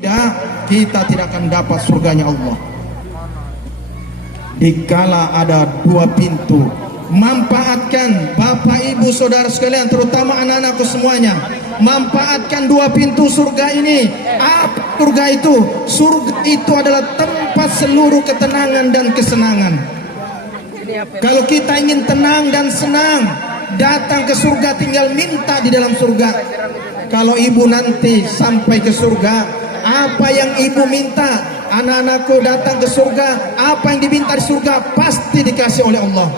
kita tidak akan dapat surganya Allah. Dikala ada dua pintu, manfaatkan Bapak Ibu Saudara sekalian, terutama anak-anakku semuanya, manfaatkan dua pintu surga ini. Apa surga itu? Surga itu adalah tempat seluruh ketenangan dan kesenangan. Kalau kita ingin tenang dan senang, datang ke surga, tinggal minta di dalam surga. Kalau ibu nanti sampai ke surga, apa yang ibu minta, anak-anakku datang ke surga, apa yang diminta di surga pasti dikasih oleh Allah.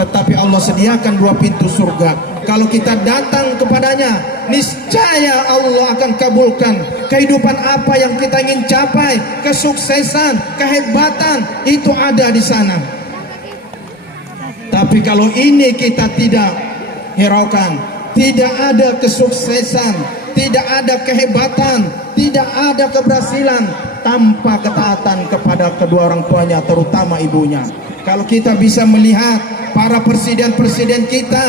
Tetapi Allah sediakan dua pintu surga. Kalau kita datang kepadanya, niscaya Allah akan kabulkan kehidupan apa yang kita ingin capai, kesuksesan, kehebatan, itu ada di sana. Tapi kalau ini kita tidak hiraukan, tidak ada kesuksesan, tidak ada kehebatan, tidak ada keberhasilan tanpa ketaatan kepada kedua orang tuanya, terutama ibunya. Kalau kita bisa melihat para presiden-presiden kita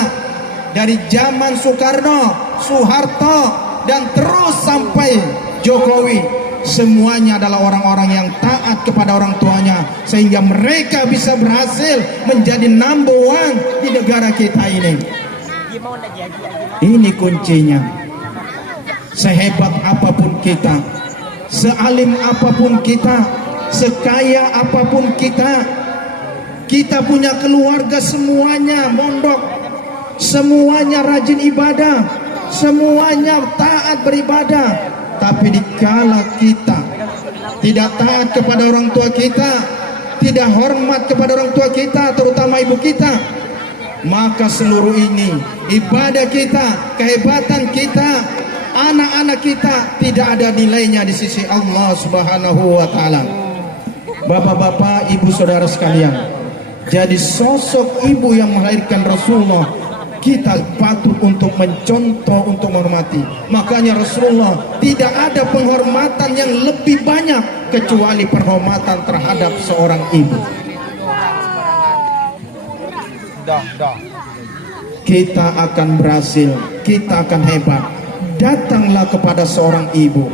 dari zaman Soekarno, Soeharto, dan terus sampai Jokowi, semuanya adalah orang-orang yang taat kepada orang tuanya, sehingga mereka bisa berhasil menjadi number one di negara kita ini. Ini kuncinya. Sehebat apapun kita, sealim apapun kita, sekaya apapun kita, kita punya keluarga semuanya mondok, semuanya rajin ibadah, semuanya taat beribadah. Tapi dikala kita tidak taat kepada orang tua kita, tidak hormat kepada orang tua kita, terutama ibu kita, maka seluruh ini, ibadah kita, kehebatan kita, anak-anak kita, tidak ada nilainya di sisi Allah Subhanahu wa Ta'ala. Bapak-bapak, ibu saudara sekalian, jadi sosok ibu yang melahirkan Rasulullah, kita patut untuk mencontoh, untuk menghormati. Makanya Rasulullah tidak ada penghormatan yang lebih banyak kecuali penghormatan terhadap seorang ibu. Kita akan berhasil, kita akan hebat. Datanglah kepada seorang ibu,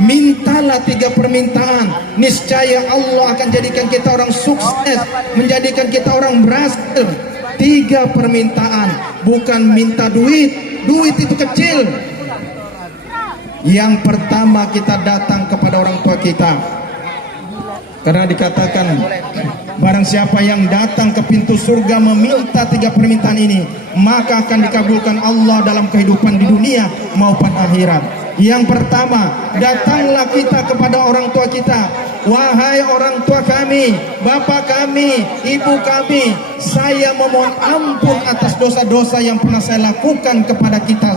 mintalah 3 permintaan, niscaya Allah akan jadikan kita orang sukses, menjadikan kita orang berhasil. 3 permintaan, bukan minta duit, duit itu kecil. Yang pertama, kita datang kepada orang tua kita, karena dikatakan barang siapa yang datang ke pintu surga meminta 3 permintaan ini, maka akan dikabulkan Allah dalam kehidupan di dunia maupun akhirat. Yang pertama, datanglah kita kepada orang tua kita. Wahai orang tua kami, bapak kami, ibu kami, saya memohon ampun atas dosa-dosa yang pernah saya lakukan kepada kita.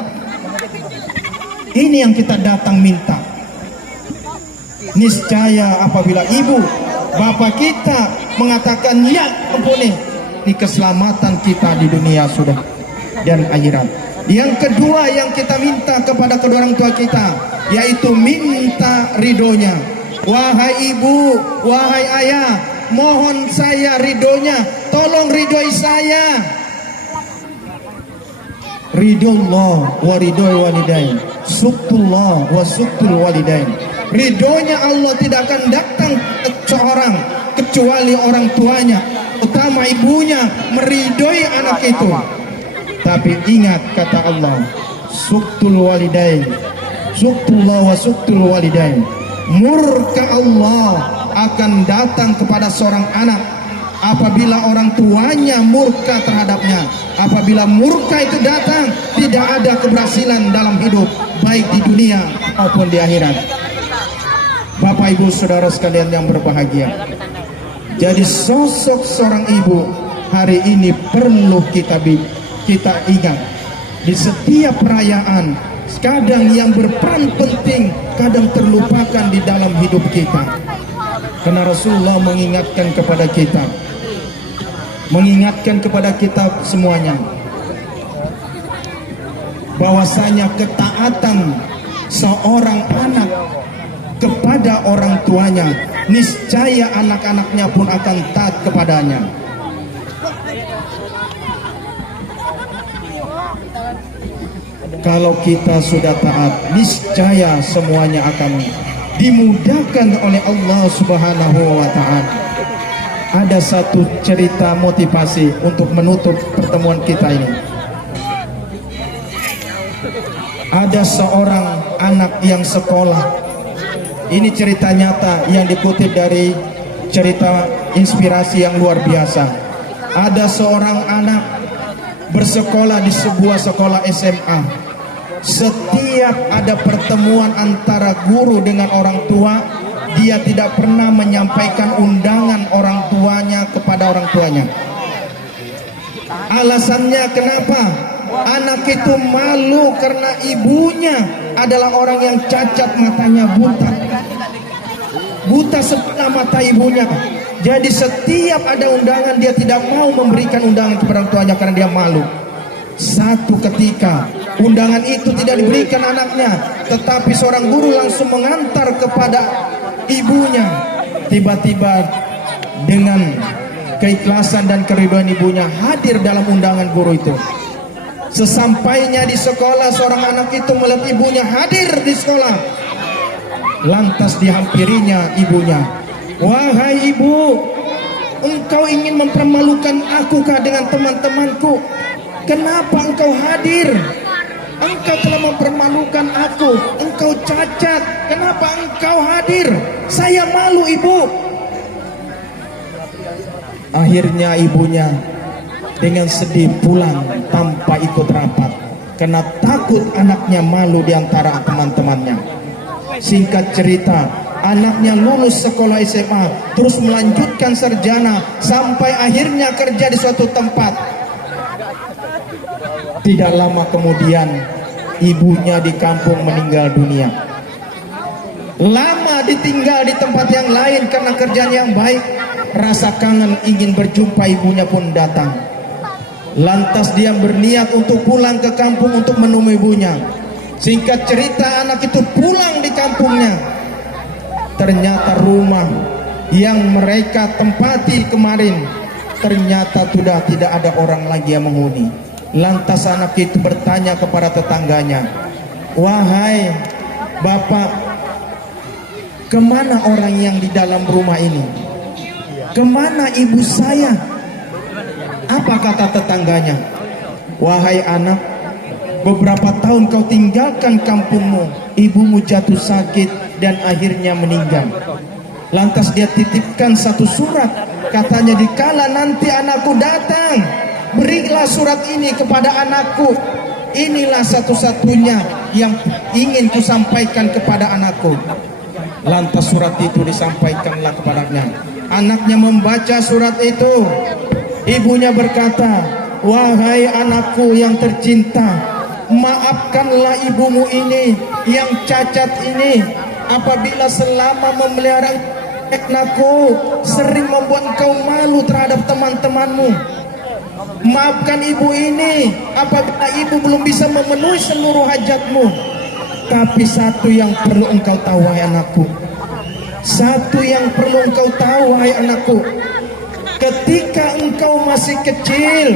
Ini yang kita datang minta. Niscaya apabila ibu, bapak kita mengatakan ya ampuni, ini keselamatan kita di dunia sudah dan akhirat. Yang kedua yang kita minta kepada kedua orang tua kita, yaitu minta ridhonya. Wahai ibu, wahai ayah, mohon saya ridhonya, tolong ridhoi saya. Ridhollah wa ridhoi walidain, suktullah wa suktul walidain. Ridhonya Allah tidak akan datang ke seorang kecuali orang tuanya, utama ibunya, meridhoi anak itu. Tapi ingat kata Allah, suktul walidain, suktullah wa suktul walidain. Murka Allah akan datang kepada seorang anak apabila orang tuanya murka terhadapnya. Apabila murka itu datang, tidak ada keberhasilan dalam hidup, baik di dunia maupun di akhirat. Bapak ibu saudara sekalian yang berbahagia, jadi sosok seorang ibu hari ini perlu kita ingat di setiap perayaan. Kadang yang berperan penting, kadang terlupakan di dalam hidup kita. Karena Rasulullah mengingatkan kepada kita semuanya, bahwasanya ketaatan seorang anak kepada orang tuanya, niscaya anak-anaknya pun akan taat kepadanya. Kalau kita sudah taat, niscaya semuanya akan dimudahkan oleh Allah Subhanahu wa taala. Ada satu cerita motivasi untuk menutup pertemuan kita ini. Ada seorang anak yang sekolah. Ini cerita nyata yang dikutip dari cerita inspirasi yang luar biasa. Ada seorang anak bersekolah di sebuah sekolah SMA. Setiap ada pertemuan antara guru dengan orang tua, dia tidak pernah menyampaikan undangan orang tuanya kepada orang tuanya. Alasannya kenapa? Anak itu malu karena ibunya adalah orang yang cacat, matanya buta sebelah mata ibunya. Jadi setiap ada undangan dia tidak mau memberikan undangan kepada orang tuanya karena dia malu. Satu ketika undangan itu tidak diberikan anaknya, tetapi seorang guru langsung mengantar kepada ibunya. Tiba-tiba dengan keikhlasan dan keridhaan ibunya hadir dalam undangan guru itu. Sesampainya di sekolah, seorang anak itu melihat ibunya hadir di sekolah. Lantas dihampirinya ibunya. Wahai ibu, engkau ingin mempermalukan akukah dengan teman-temanku? Kenapa engkau hadir? Engkau telah mempermalukan aku. Engkau cacat. Kenapa engkau hadir? Saya malu, ibu. Akhirnya ibunya dengan sedih pulang tanpa ikut rapat karena takut anaknya malu di antara teman-temannya. Singkat cerita, anaknya lulus sekolah SMA, terus melanjutkan sarjana sampai akhirnya kerja di suatu tempat. Tidak lama kemudian ibunya di kampung meninggal dunia. Lama ditinggal di tempat yang lain karena kerjaan yang baik, rasa kangen ingin berjumpa ibunya pun datang. Lantas dia berniat untuk pulang ke kampung untuk menemui ibunya. Singkat cerita, anak itu pulang di kampungnya. Ternyata rumah yang mereka tempati kemarin ternyata sudah tidak ada orang lagi yang menghuni. Lantas anak itu bertanya kepada tetangganya, wahai bapak, kemana orang yang di dalam rumah ini? Kemana ibu saya? Apa kata tetangganya? Wahai anak, beberapa tahun kau tinggalkan kampungmu, ibumu jatuh sakit dan akhirnya meninggal. Lantas dia titipkan satu surat, katanya dikala nanti anakku datang, berilah surat ini kepada anakku. Inilah satu-satunya yang ingin kusampaikan kepada anakku. Lantas surat itu disampaikanlah kepadanya. Anaknya membaca surat itu. Ibunya berkata, wahai anakku yang tercinta, maafkanlah ibumu ini yang cacat ini apabila selama memelihara anakku sering membuat engkau malu terhadap teman-temanmu. Maafkan ibu ini apabila ibu belum bisa memenuhi seluruh hajatmu. Tapi satu yang perlu engkau tahu, wahai anakku, satu yang perlu engkau tahu, wahai anakku, ketika engkau masih kecil,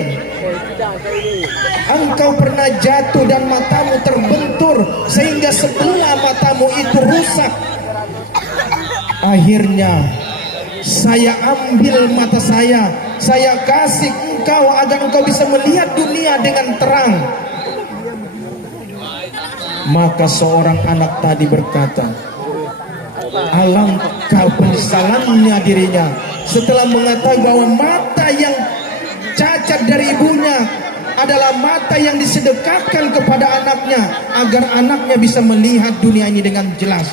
engkau pernah jatuh dan matamu terbentur sehingga sebelah matamu itu rusak. Akhirnya saya ambil mata saya kasih engkau agar engkau bisa melihat dunia dengan terang. Maka seorang anak tadi berkata, alangkah penyesalannya dirinya setelah mengetahui bahwa mata yang cacat dari ibunya adalah mata yang disedekahkan kepada anaknya agar anaknya bisa melihat dunia ini dengan jelas.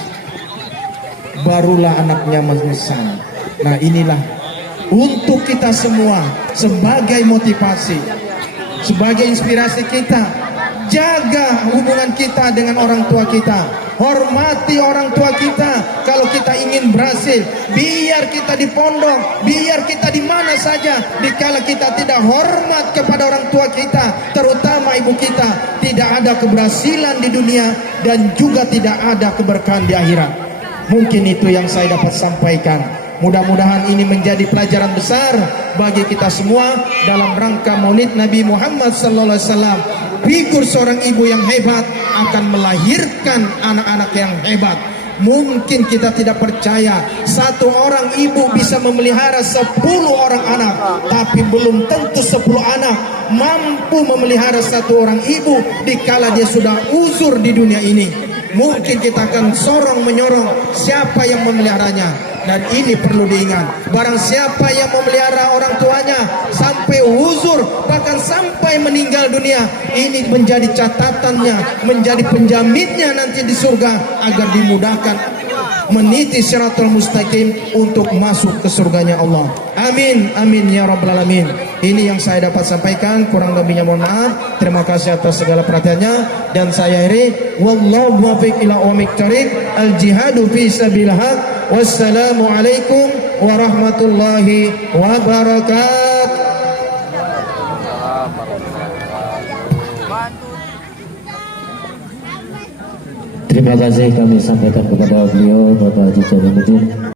Barulah anaknya menyesal. Nah, inilah untuk kita semua sebagai motivasi, sebagai inspirasi kita. Jaga hubungan kita dengan orang tua kita, hormati orang tua kita. Kalau kita ingin berhasil, biar kita di pondok, biar kita di mana saja, dikala kita tidak hormat kepada orang tua kita, terutama ibu kita, tidak ada keberhasilan di dunia dan juga tidak ada keberkahan di akhirat. Mungkin itu yang saya dapat sampaikan. Mudah-mudahan ini menjadi pelajaran besar bagi kita semua dalam rangka Maulid Nabi Muhammad SAW. Figur seorang ibu yang hebat akan melahirkan anak-anak yang hebat. Mungkin kita tidak percaya satu orang ibu bisa memelihara 10 orang anak, tapi belum tentu 10 anak mampu memelihara satu orang ibu dikala dia sudah uzur di dunia ini. Mungkin kita akan sorong menyorong siapa yang memeliharanya. Dan ini perlu diingat, barang siapa yang memelihara orang tuanya sampai uzur, bahkan sampai meninggal dunia, ini menjadi catatannya, menjadi penjaminnya nanti di surga agar dimudahkan meniti Shiratal Mustaqim untuk masuk ke surganya Allah. Amin, amin ya rabbal alamin. Ini yang saya dapat sampaikan, kurang lebihnya mohon maaf. Terima kasih atas segala perhatiannya, dan saya akhiri, wallahu muwaffiq ila aqwamit thoriq, al jihadu fi sabilillah. Wassalamualaikum warahmatullahi wabarakatuh. Terima kasih kami sampaikan kepada beliau Bapak Haji Jamiluddin.